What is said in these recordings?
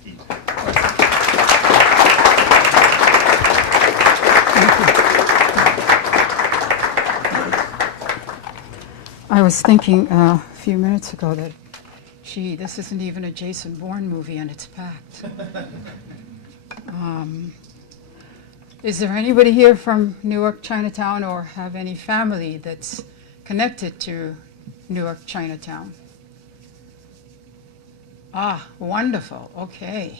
Skeete. I was thinking a few minutes ago that, gee, this isn't even a Jason Bourne movie and it's packed. Is there anybody here from Newark, Chinatown, or have any family that's connected to Newark, Chinatown? Ah, wonderful, okay.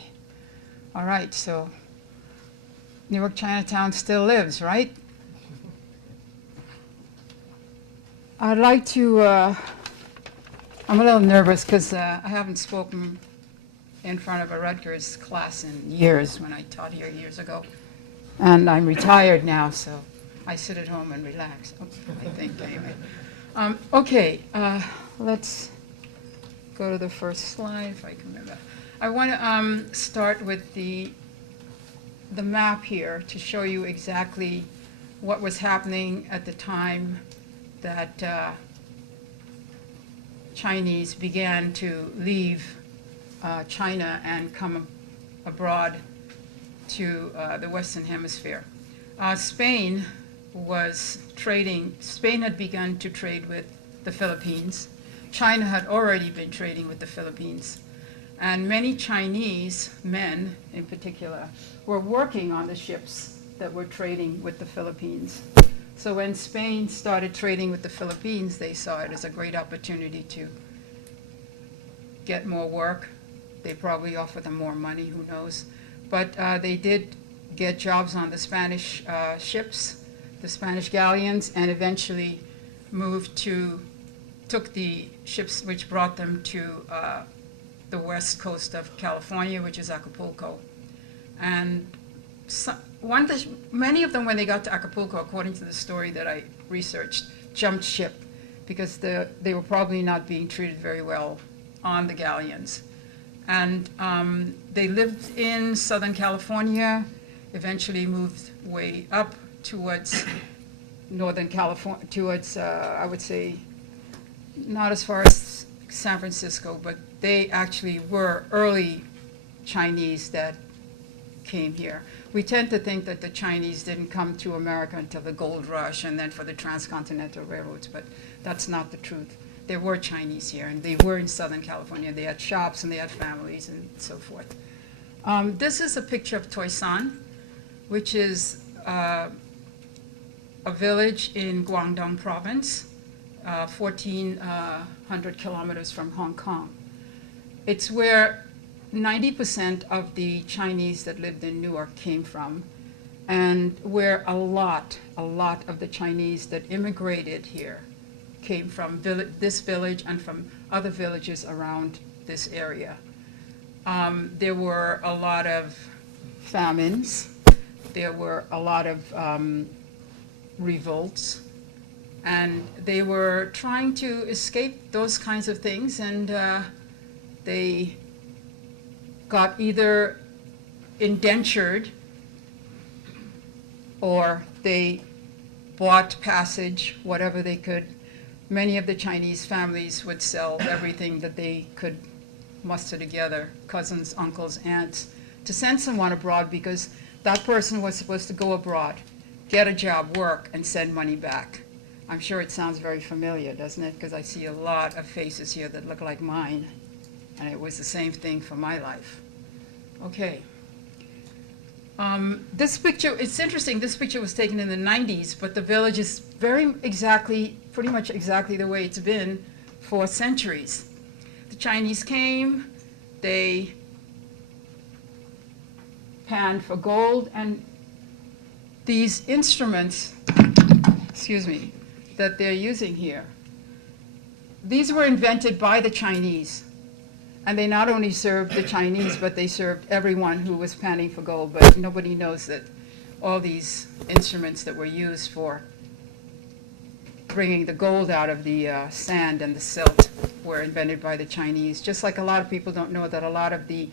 All right, so Newark, Chinatown still lives, right? I'd like to, I'm a little nervous because I haven't spoken in front of a Rutgers class in years when I taught here years ago. And I'm retired now, so I sit at home and relax, I think, anyway. Okay, let's go to the first slide, if I can remember. I want to start with the map here to show you exactly what was happening at the time that Chinese began to leave China and come abroad to the Western Hemisphere. Spain had begun to trade with the Philippines. China had already been trading with the Philippines. And many Chinese men, in particular, were working on the ships that were trading with the Philippines. So when Spain started trading with the Philippines, they saw it as a great opportunity to get more work. They probably offered them more money, who knows. But they did get jobs on the Spanish ships, the Spanish galleons, and eventually took the ships which brought them to the west coast of California, which is Acapulco. And many of them, when they got to Acapulco, according to the story that I researched, jumped ship because they were probably not being treated very well on the galleons. And they lived in Southern California, eventually moved way up towards Northern California, towards, I would say, not as far as San Francisco, but they actually were early Chinese that came here. We tend to think that the Chinese didn't come to America until the gold rush and then for the transcontinental railroads, but that's not the truth. There were Chinese here, and they were in Southern California. They had shops, and they had families, and so forth. This is a picture of Toisan, which is a village in Guangdong province, 1,400 kilometers from Hong Kong. It's where 90% of the Chinese that lived in Newark came from, and where a lot of the Chinese that immigrated here came from this village and from other villages around this area. There were a lot of famines. There were a lot of revolts. And they were trying to escape those kinds of things, and they got either indentured or they bought passage, whatever they could. Many of the Chinese families would sell everything that they could muster together, cousins, uncles, aunts, to send someone abroad because that person was supposed to go abroad, get a job, work, and send money back. I'm sure it sounds very familiar, doesn't it? Because I see a lot of faces here that look like mine, and it was the same thing for my life. Okay. This picture, it's interesting, this picture was taken in the 90s, but the village is pretty much exactly the way it's been for centuries. The Chinese came, they panned for gold, and these instruments, that they're using here, these were invented by the Chinese. And they not only served the Chinese, but they served everyone who was panning for gold. But nobody knows that all these instruments that were used for bringing the gold out of the sand and the silt were invented by the Chinese. Just like a lot of people don't know that a lot of the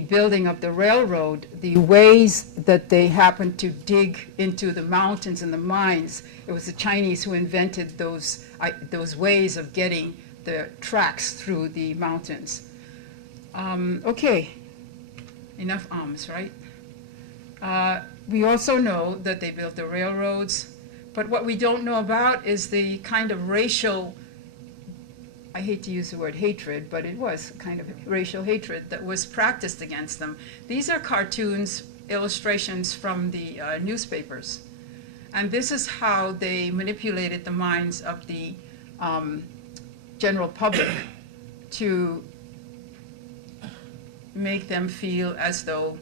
building of the railroad, the ways that they happened to dig into the mountains and the mines, it was the Chinese who invented those ways of getting the tracks through the mountains. Okay, enough arms, right? We also know that they built the railroads, but what we don't know about is the kind of racial, I hate to use the word hatred, but it was kind of racial hatred that was practiced against them. These are cartoons, illustrations from the newspapers. And this is how they manipulated the minds of the general public to make them feel as though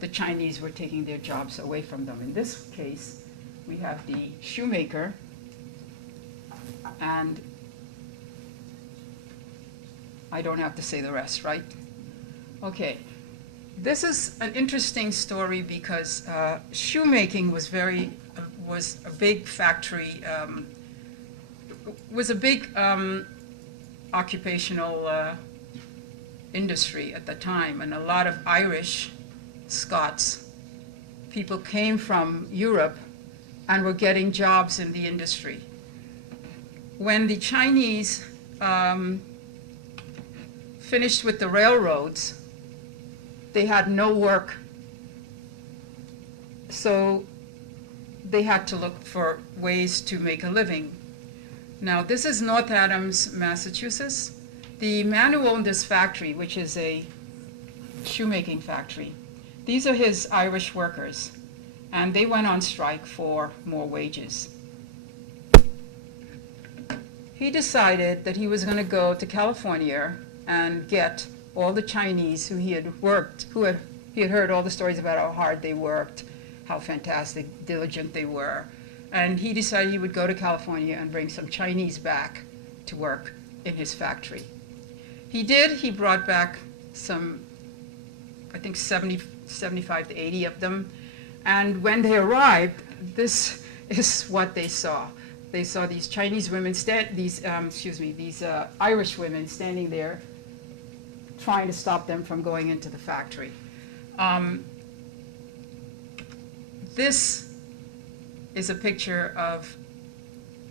the Chinese were taking their jobs away from them. In this case, we have the shoemaker, and I don't have to say the rest, right? Okay. This is an interesting story because shoemaking was a big factory, was a big occupational industry at the time, and a lot of Irish, Scots, people came from Europe and were getting jobs in the industry. When the Chinese finished with the railroads, they had no work, so they had to look for ways to make a living. Now, this is North Adams, Massachusetts. The man who owned this factory, which is a shoemaking factory, these are his Irish workers, and they went on strike for more wages. He decided that he was going to go to California and get all the Chinese who he had worked, he had heard all the stories about how hard they worked, how fantastic, diligent they were. And he decided he would go to California and bring some Chinese back to work in his factory. He did. He brought back some, I think 75 to 80 of them. And when they arrived, this is what they saw. They saw these Chinese women, these Irish women standing there trying to stop them from going into the factory. This is a picture of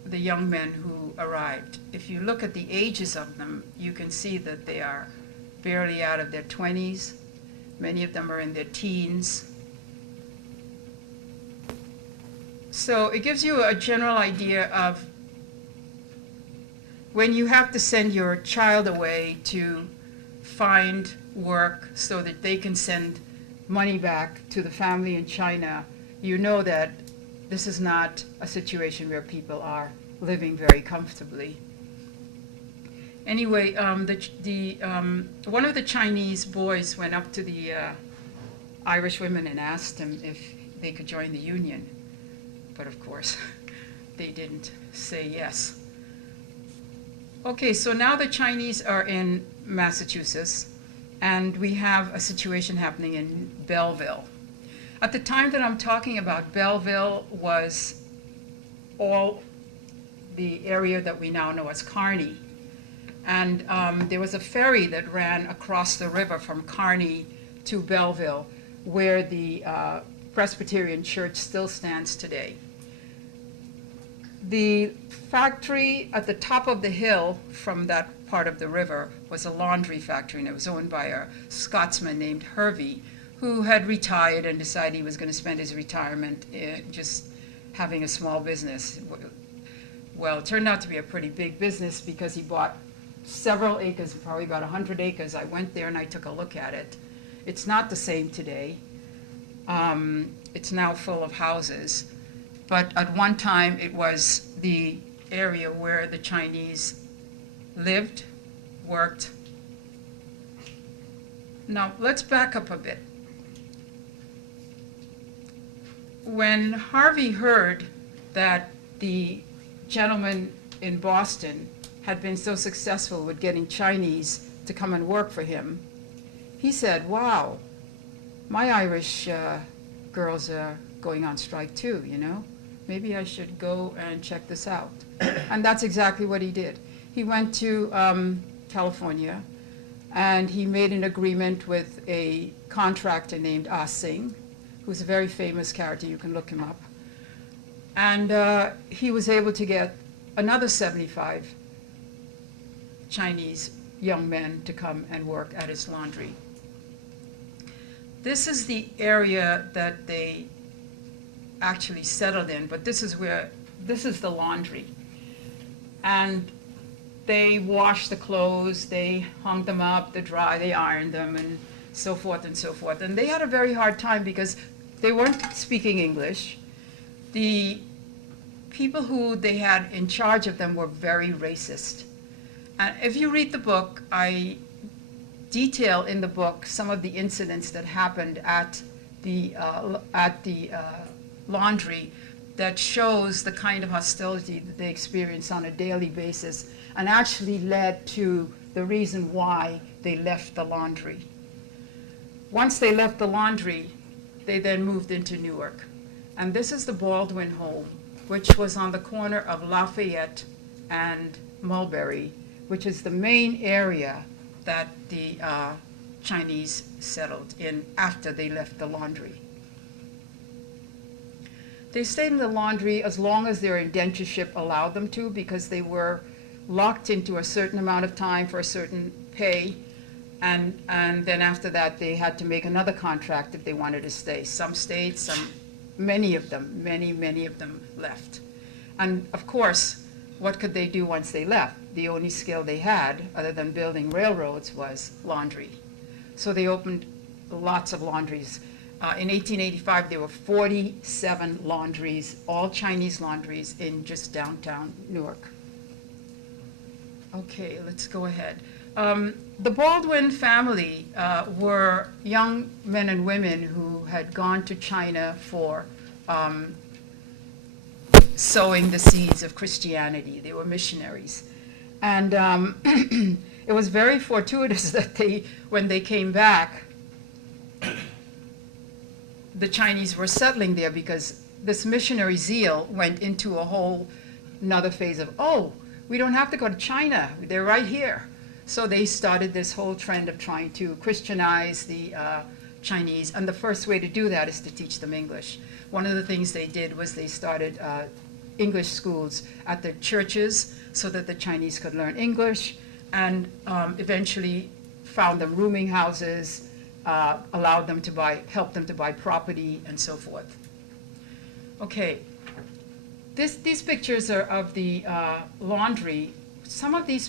the young men who arrived. If you look at the ages of them, you can see that they are barely out of their 20s. Many of them are in their teens. So it gives you a general idea of when you have to send your child away to find work so that they can send money back to the family in China, you know that this is not a situation where people are living very comfortably. Anyway, one of the Chinese boys went up to the Irish women and asked them if they could join the union. But of course, they didn't say yes. Okay, so now the Chinese are in Massachusetts, and we have a situation happening in Belleville. At the time that I'm talking about, Belleville was all the area that we now know as Kearney. And there was a ferry that ran across the river from Kearney to Belleville, where the Presbyterian Church still stands today. The factory at the top of the hill from that part of the river was a laundry factory, and it was owned by a Scotsman named Hervey, who had retired and decided he was going to spend his retirement just having a small business. Well, it turned out to be a pretty big business because he bought several acres, probably about 100 acres. I went there and I took a look at it. It's not the same today. It's now full of houses. But at one time, it was the area where the Chinese lived, worked. Now, let's back up a bit. When Harvey heard that the gentleman in Boston had been so successful with getting Chinese to come and work for him, he said, wow, my Irish girls are going on strike too, you know? Maybe I should go and check this out. And that's exactly what he did. He went to California, and he made an agreement with a contractor named Ah Sing, who's a very famous character. You can look him up. And he was able to get another 75 Chinese young men to come and work at his laundry. This is the area that they actually settled in, but this is the laundry. And they washed the clothes, they hung them up to dry, they ironed them, and so forth and so forth. And they had a very hard time because they weren't speaking English. The people who they had in charge of them were very racist. And if you read the book, I detail in the book some of the incidents that happened at the laundry that shows the kind of hostility that they experience on a daily basis and actually led to the reason why they left the laundry. Once they left the laundry, they then moved into Newark. And this is the Baldwin home, which was on the corner of Lafayette and Mulberry, which is the main area that the Chinese settled in after they left the laundry. They stayed in the laundry as long as their indentureship allowed them to, because they were locked into a certain amount of time for a certain pay, and then after that they had to make another contract if they wanted to stay. Some stayed, many of them left. And of course, what could they do once they left? The only skill they had, other than building railroads, was laundry. So they opened lots of laundries. In 1885, there were 47 laundries, all Chinese laundries, in just downtown Newark. Okay, let's go ahead. The Baldwin family were young men and women who had gone to China for sowing the seeds of Christianity. They were missionaries. And it was very fortuitous that when they came back, the Chinese were settling there, because this missionary zeal went into a whole another phase of, oh, we don't have to go to China, they're right here. So they started this whole trend of trying to Christianize the Chinese, and the first way to do that is to teach them English. One of the things they did was they started English schools at the churches so that the Chinese could learn English, and eventually found them rooming houses, allowed them to helped them to buy property, and so forth. Okay, these pictures are of the laundry. Some of these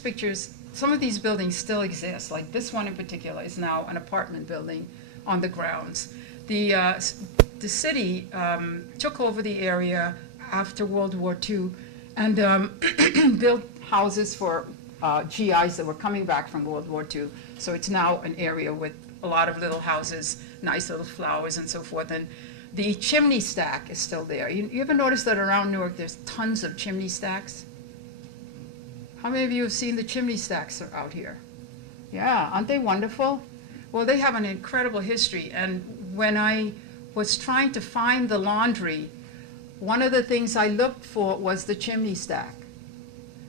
buildings still exist. Like this one in particular is now an apartment building on the grounds. The city took over the area after World War II and built houses for GIs that were coming back from World War II. So it's now an area with a lot of little houses, nice little flowers and so forth. And the chimney stack is still there. You ever notice that around Newark there's tons of chimney stacks? How many of you have seen the chimney stacks out here? Yeah, aren't they wonderful? Well, they have an incredible history. And when I was trying to find the laundry, one of the things I looked for was the chimney stack,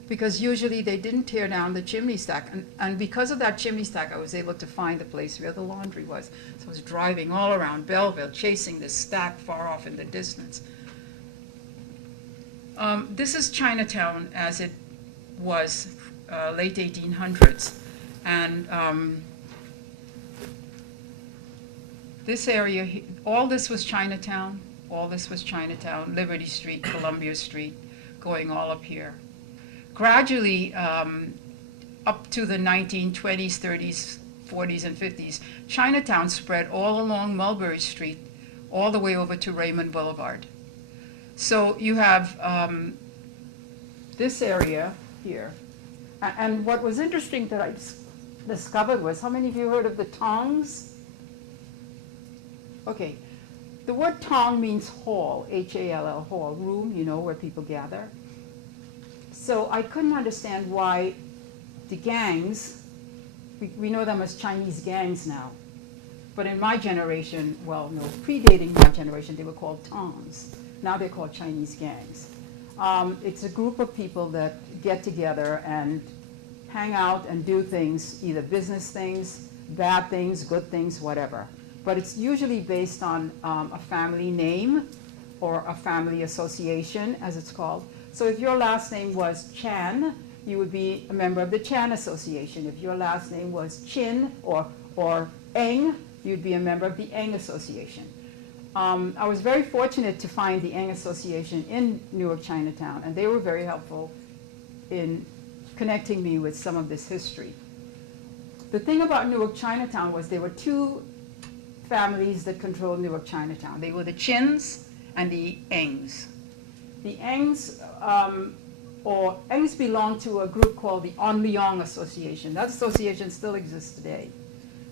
because usually they didn't tear down the chimney stack. And because of that chimney stack, I was able to find the place where the laundry was. So I was driving all around Belleville, chasing this stack far off in the distance. This is Chinatown as it was late 1800s. And this area, all this was Chinatown. All this was Chinatown, Liberty Street, Columbia Street, going all up here. Gradually, up to the 1920s, 30s, 40s, and 50s, Chinatown spread all along Mulberry Street, all the way over to Raymond Boulevard. So you have this area here. And what was interesting that I discovered was, how many of you heard of the tongs? Okay. The word tong means hall, H-A-L-L, hall, room, where people gather. So I couldn't understand why the gangs, we know them as Chinese gangs now, but in my generation, well, no, predating my generation, they were called tongs. Now they're called Chinese gangs. It's a group of people that get together and hang out and do things, either business things, bad things, good things, whatever. But it's usually based on a family name or a family association, as it's called. So if your last name was Chan, you would be a member of the Chan Association. If your last name was Chin or Eng, you'd be a member of the Eng Association. I was very fortunate to find the Eng Association in Newark, Chinatown, and they were very helpful in connecting me with some of this history. The thing about Newark, Chinatown was there were two families that controlled Newark, Chinatown. They were the Chins and the Engs. The Engs, Engs belonged to a group called the Onlyong Association. That association still exists today.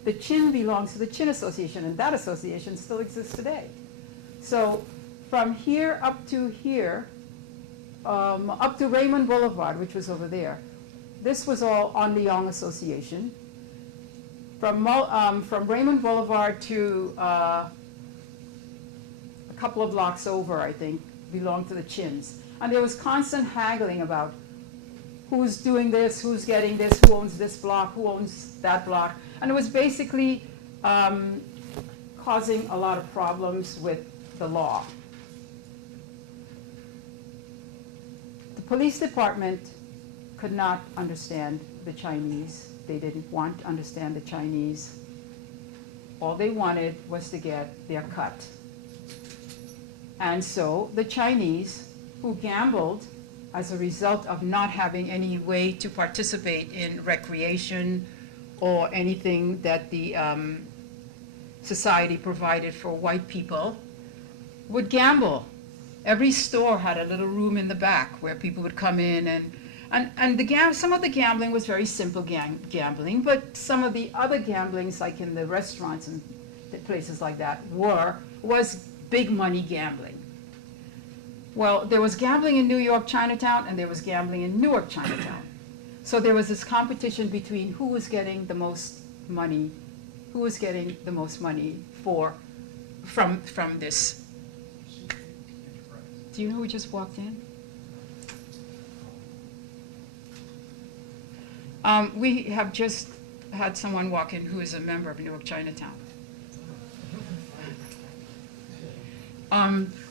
The Chin belongs to the Chin Association, and that association still exists today. So from here up to here, up to Raymond Boulevard, which was over there, this was all Onlyong Association. From Raymond Boulevard to a couple of blocks over, I think, belonged to the Chins. And there was constant haggling about who's doing this, who's getting this, who owns this block, who owns that block. And it was basically causing a lot of problems with the law. The police department could not understand the Chinese. They didn't want to understand the Chinese. All they wanted was to get their cut. And so the Chinese, who gambled as a result of not having any way to participate in recreation or anything that the society provided for white people, would gamble. Every store had a little room in the back where people would come in, and some of the gambling was very simple gambling, but some of the other gamblings, like in the restaurants and places like that, was big money gambling. Well, there was gambling in New York, Chinatown, and there was gambling in Newark, Chinatown. So there was this competition between who was getting the most money, from this. Do you know who just walked in? We have just had someone walk in who is a member of Newark, Chinatown.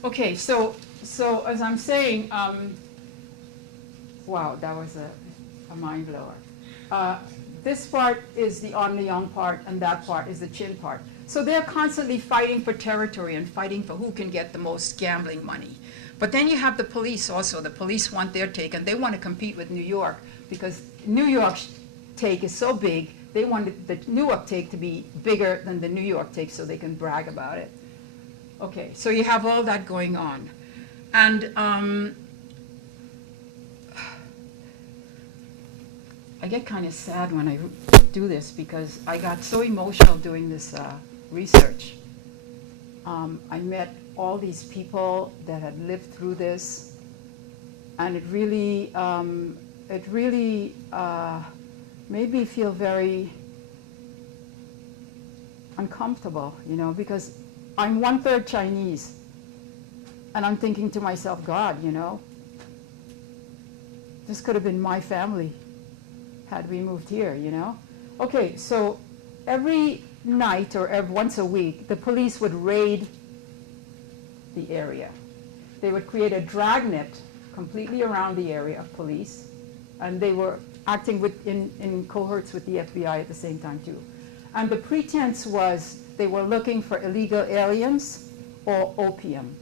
Okay, so as I'm saying, wow, that was a mind blower. This part is the Onlyong part, and that part is the Chin part. So they're constantly fighting for territory and fighting for who can get the most gambling money. But then you have the police also. The police want their take, and they want to compete with New York because New York's take is so big, they wanted the Newark take to be bigger than the New York take so they can brag about it. Okay, so you have all that going on. And I get kind of sad when I do this because I got so emotional doing this research. I met all these people that had lived through this, and it really made me feel very uncomfortable, you know, because I'm 1/3 Chinese, and I'm thinking to myself, God, you know, this could have been my family had we moved here, you know. Okay, so every night or once a week, the police would raid the area. They would create a dragnet completely around the area of police, and they were acting in cohorts with the FBI at the same time too. And the pretense was they were looking for illegal aliens or opium.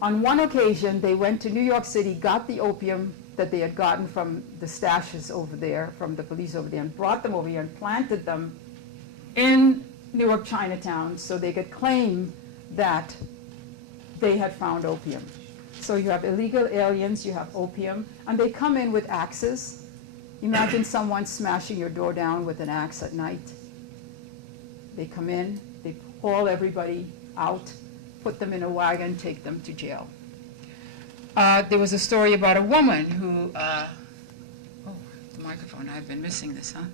On one occasion, they went to New York City, got the opium that they had gotten from the stashes over there, from the police over there, and brought them over here and planted them in Newark, Chinatown, so they could claim that they had found opium. So you have illegal aliens, you have opium, and they come in with axes. Imagine someone smashing your door down with an axe at night. They come in, they haul everybody out, put them in a wagon, take them to jail. There was a story about a woman who, oh, the microphone, I've been missing this, huh?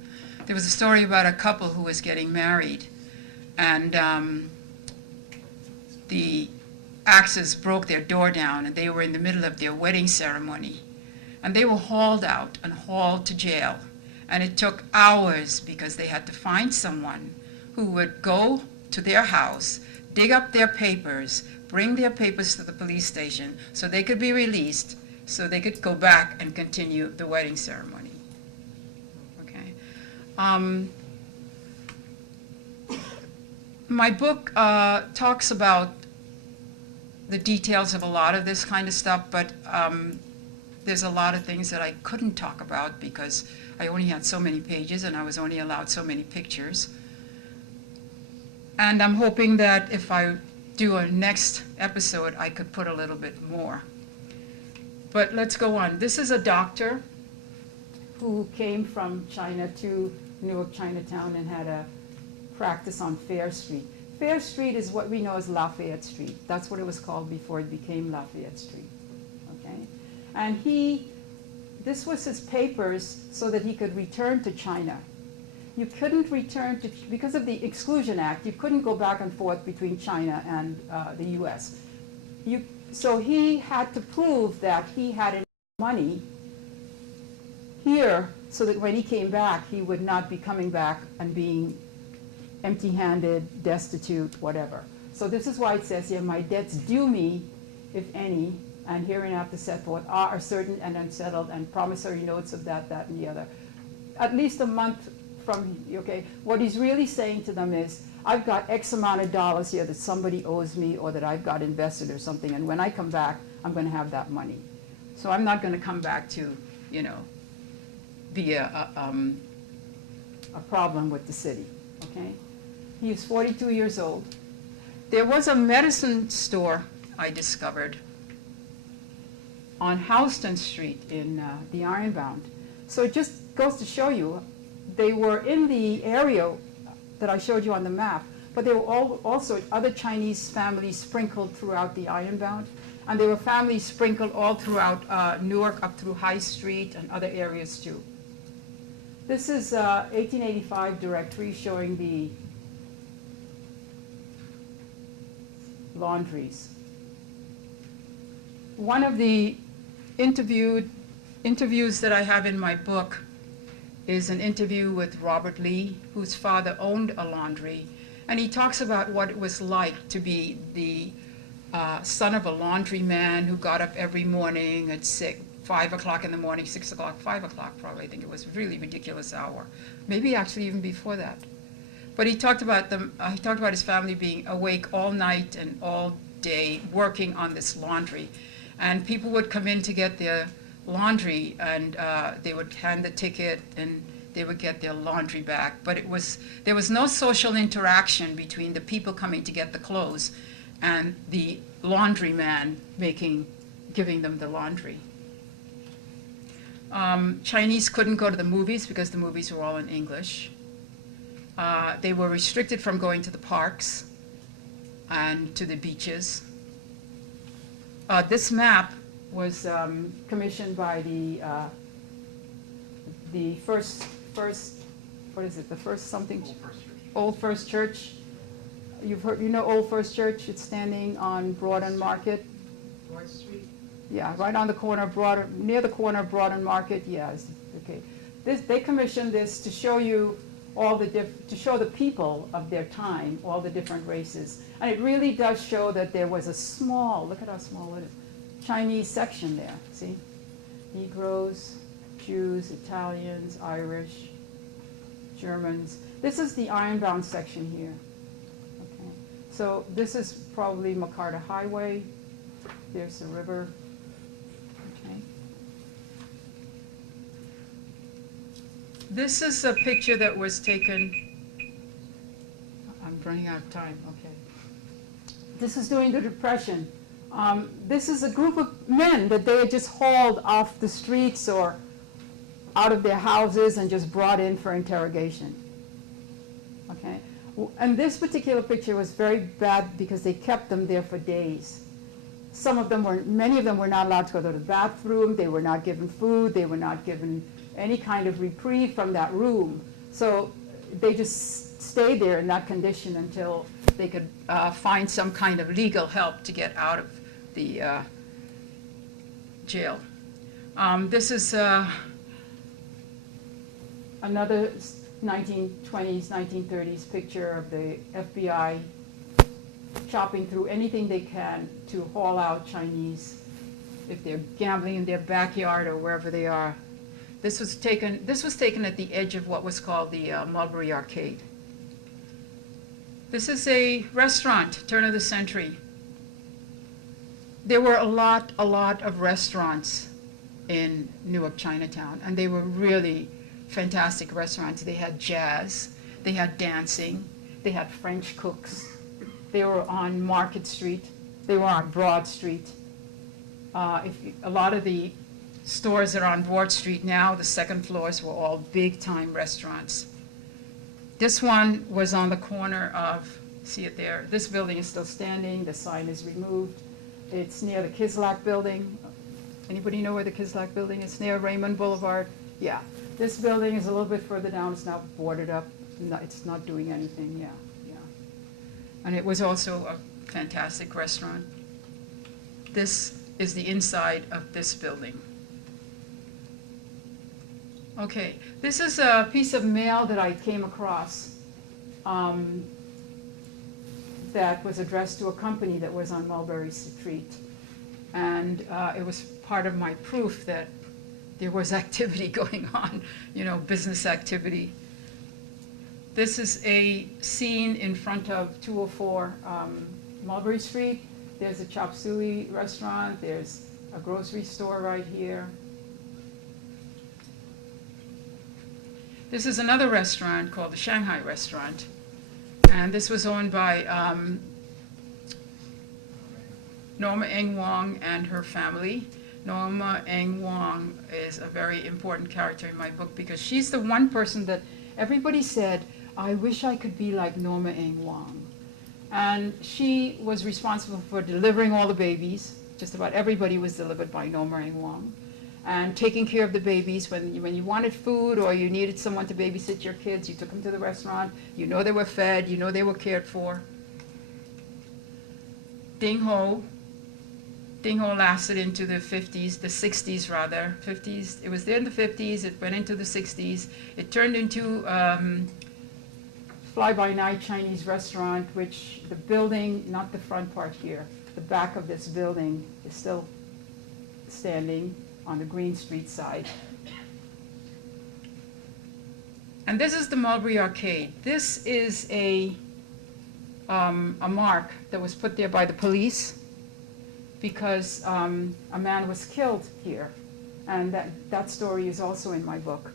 There was a story about a couple who was getting married, and the axes broke their door down, and they were in the middle of their wedding ceremony. And they were hauled out and hauled to jail. And it took hours because they had to find someone who would go to their house, dig up their papers, bring their papers to the police station so they could be released, so they could go back and continue the wedding ceremony. Okay. My book talks about the details of a lot of this kind of stuff, but there's a lot of things that I couldn't talk about because I only had so many pages and I was only allowed so many pictures. And I'm hoping that if I do a next episode, I could put a little bit more. But let's go on. This is a doctor who came from China to Newark, Chinatown, and had a practice on Fair Street. Fair Street is what we know as Lafayette Street. That's what it was called before it became Lafayette Street. Okay? And this was his papers so that he could return to China. You couldn't return to, because of the Exclusion Act, you couldn't go back and forth between China and the US. So he had to prove that he had enough money here so that when he came back, he would not be coming back and being empty-handed, destitute, whatever. So this is why it says here, my debts due me, if any, and hereinafter set forth are certain and unsettled, and promissory notes of that, and the other. At least a month from, okay, what he's really saying to them is, I've got X amount of dollars here that somebody owes me or that I've got invested or something, and when I come back, I'm going to have that money. So I'm not going to come back to, you know, be a problem with the city, okay? He was 42 years old. There was a medicine store I discovered on Houston Street in the Ironbound. So it just goes to show you, they were in the area that I showed you on the map, but there were also other Chinese families sprinkled throughout the Ironbound, and there were families sprinkled all throughout Newark up through High Street and other areas too. This is 1885 directory showing the laundries. One of the interviews that I have in my book is an interview with Robert Lee, whose father owned a laundry, and he talks about what it was like to be the son of a laundryman who got up every morning at 5 o'clock in the morning, 6 o'clock, 5 o'clock probably. I think it was a really ridiculous hour, maybe actually even before that. But he talked about his family being awake all night and all day working on this laundry, and people would come in to get their laundry, and they would hand the ticket and they would get their laundry back. But there was no social interaction between the people coming to get the clothes and the laundryman giving them the laundry. Chinese couldn't go to the movies because the movies were all in English. They were restricted from going to the parks and to the beaches. This map was commissioned by the first, what is it, the first something? Old First Church. You've heard, you know Old First Church? It's standing on Broad and Market. Broad Street? Yeah, right on the corner of Broad, near the corner of Broad and Market, yes, okay. They commissioned this to show you to show the people of their time, all the different races. And it really does show that there was a small, look at how small it is, Chinese section there, see? Negroes, Jews, Italians, Irish, Germans. This is the Ironbound section here. Okay. So this is probably McCarter Highway. There's the river. Okay. This is a picture that was taken, I'm running out of time, okay. This is during the Depression. This is a group of men that they had just hauled off the streets or out of their houses and just brought in for interrogation. Okay? And this particular picture was very bad because they kept them there for days. Many of them were not allowed to go to the bathroom, they were not given food, they were not given any kind of reprieve from that room. So they just stayed there in that condition until they could find some kind of legal help to get out of the jail. This is another 1920s, 1930s picture of the FBI chopping through anything they can to haul out Chinese if they're gambling in their backyard or wherever they are. This was taken at the edge of what was called the Mulberry Arcade. This is a restaurant, turn of the century. There were a lot of restaurants in Newark, Chinatown, and they were really fantastic restaurants. They had jazz, they had dancing, they had French cooks. They were on Market Street, they were on Broad Street. A lot of the stores that are on Broad Street now, the second floors were all big-time restaurants. This one was on the corner of, see it there, this building is still standing, the sign is removed. It's near the Kislak building. Anybody know where the Kislak building is? Near Raymond Boulevard? Yeah. This building is a little bit further down. It's now boarded up. No, it's not doing anything. Yeah. And it was also a fantastic restaurant. This is the inside of this building. Okay, this is a piece of mail that I came across that was addressed to a company that was on Mulberry Street. And it was part of my proof that there was activity going on, business activity. This is a scene in front of 204 Mulberry Street. There's a chop suey restaurant. There's a grocery store right here. This is another restaurant called the Shanghai Restaurant. And this was owned by Norma Eng Wong and her family. Norma Eng Wong is a very important character in my book because she's the one person that everybody said, I wish I could be like Norma Eng Wong. And she was responsible for delivering all the babies. Just about everybody was delivered by Norma Eng Wong. And taking care of the babies. When you wanted food or you needed someone to babysit your kids, you took them to the restaurant. You know they were fed. You know they were cared for. Ding Ho lasted into the 50s, the 60s rather, 50s. It was there in the 50s. It went into the 60s. It turned into fly-by-night Chinese restaurant, which the building, not the front part here, the back of this building is still standing on the Green Street side. And this is the Mulberry Arcade. This is a mark that was put there by the police because a man was killed here. And that story is also in my book.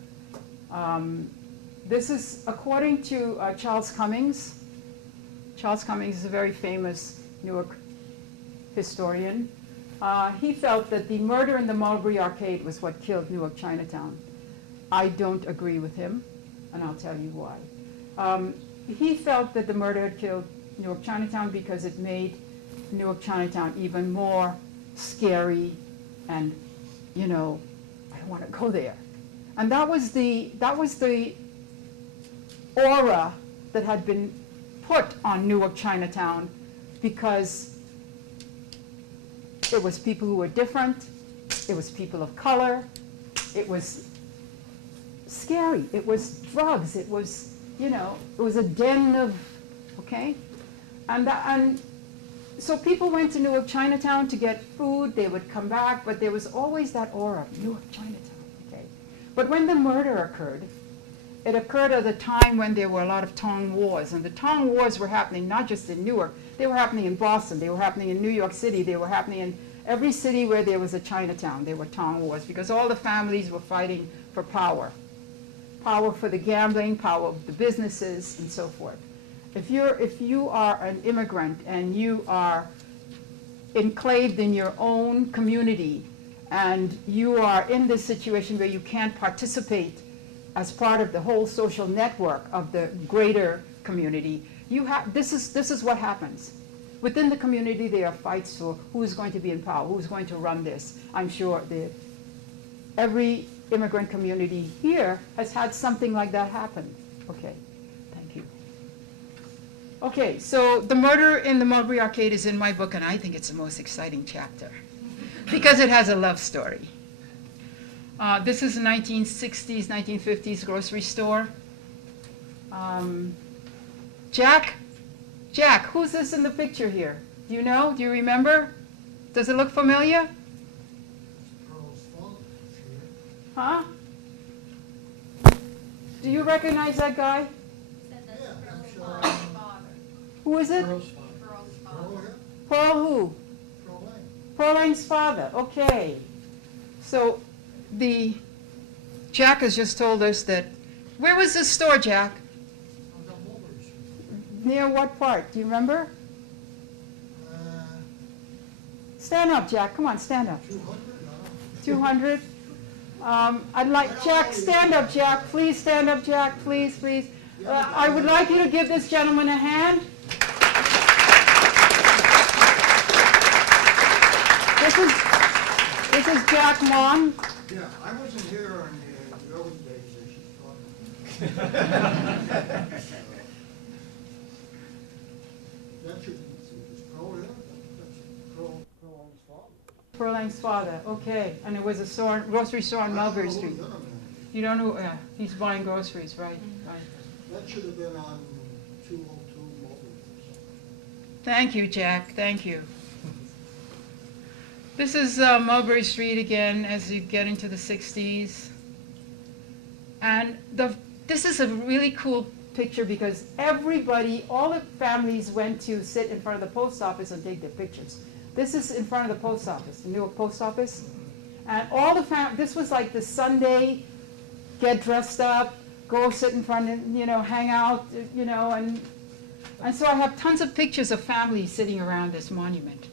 This is according to Charles Cummings. Charles Cummings is a very famous Newark historian. He felt that the murder in the Mulberry Arcade was what killed Newark Chinatown. I don't agree with him, and I'll tell you why. He felt that the murder had killed Newark Chinatown because it made Newark Chinatown even more scary and, I don't want to go there. And that was the aura that had been put on Newark Chinatown because it was people who were different, it was people of color, it was scary, it was drugs, it was, it was a den of, okay? And so people went to Newark Chinatown to get food, they would come back, but there was always that aura of Newark Chinatown, okay? But when the murder occurred, it occurred at a time when there were a lot of Tong Wars, and the Tong Wars were happening not just in Newark, they were happening in Boston, they were happening in New York City, they were happening in every city where there was a Chinatown. There were Tong Wars because all the families were fighting for power. Power for the gambling, power of the businesses, and so forth. If you are an immigrant and you are enclaved in your own community and you are in this situation where you can't participate as part of the whole social network of the greater community, this is what happens. Within the community, there are fights for who's going to be in power, who's going to run this. I'm sure every immigrant community here has had something like that happen. Okay, thank you. Okay, so the murder in the Mulberry Arcade is in my book, and I think it's the most exciting chapter because it has a love story. This is a 1960s, 1950s grocery store. Jack, who's this in the picture here? Do you know? Do you remember? Does it look familiar? Huh? Do you recognize that guy? Who is it? Pearl who? Pearling's father. Okay. So Jack has just told us that. Where was this store, Jack? Near what part? Do you remember? Stand up, Jack. Come on, stand up. 200? I'd like, Jack, stand up, Jack. Please stand up, Jack. Please, please. I would like you to give this gentleman a hand. This is Jack Mon. Yeah, I wasn't here in the early days that she's talking. That should be Pearl, yeah? That's Pearl's father. Pearling's father, okay. And it was a grocery store on Mulberry Street. You don't know, he's buying groceries, right? Right. That should have been on 202 Mulberry. Thank you, Jack, thank you. This is Mulberry Street again as you get into the 60s. And this is a really cool picture because everybody, all the families went to sit in front of the post office and take their pictures. This is in front of the post office, the Newark post office. And all the this was like the Sunday, get dressed up, go sit in front and, hang out, and so I have tons of pictures of families sitting around this monument.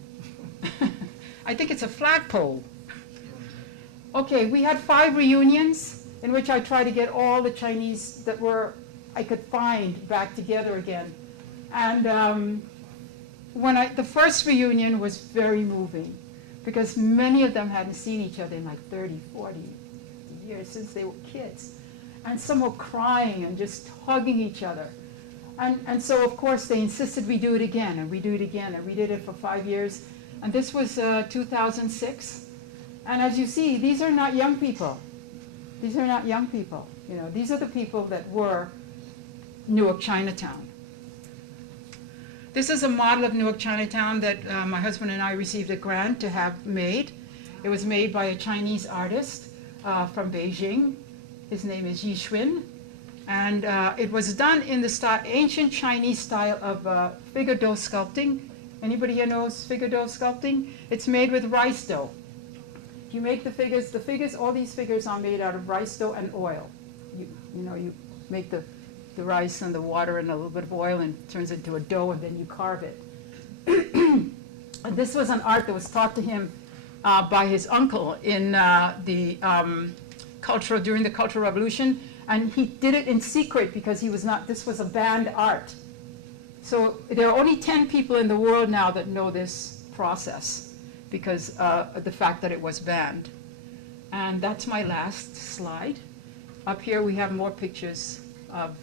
I think it's a flagpole. Okay, we had 5 reunions in which I tried to get all the Chinese that I could find back together again. And the first reunion was very moving because many of them hadn't seen each other in like 30, 40 years since they were kids. And some were crying and just hugging each other. And so, of course, they insisted we do it again, and we do it again, and we did it for 5 years. And this was 2006. And as you see, these are not young people. These are not young people. These are the people that were Newark Chinatown. This is a model of Newark Chinatown that my husband and I received a grant to have made. It was made by a Chinese artist from Beijing. His name is Yi Xuan. And it was done in the ancient Chinese style of figure dough sculpting. Anybody here knows figure dough sculpting? It's made with rice dough. You make the figures, all these figures are made out of rice dough and oil. You make the rice and the water and a little bit of oil and it turns into a dough and then you carve it. And this was an art that was taught to him by his uncle in during the Cultural Revolution. And he did it in secret because this was a banned art. So there are only 10 people in the world now that know this process because of the fact that it was banned. And that's my last slide. Up here we have more pictures of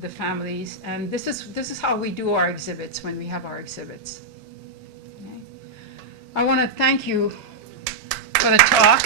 the families. And this is how we do our exhibits when we have our exhibits. Okay. I want to thank you for the talk.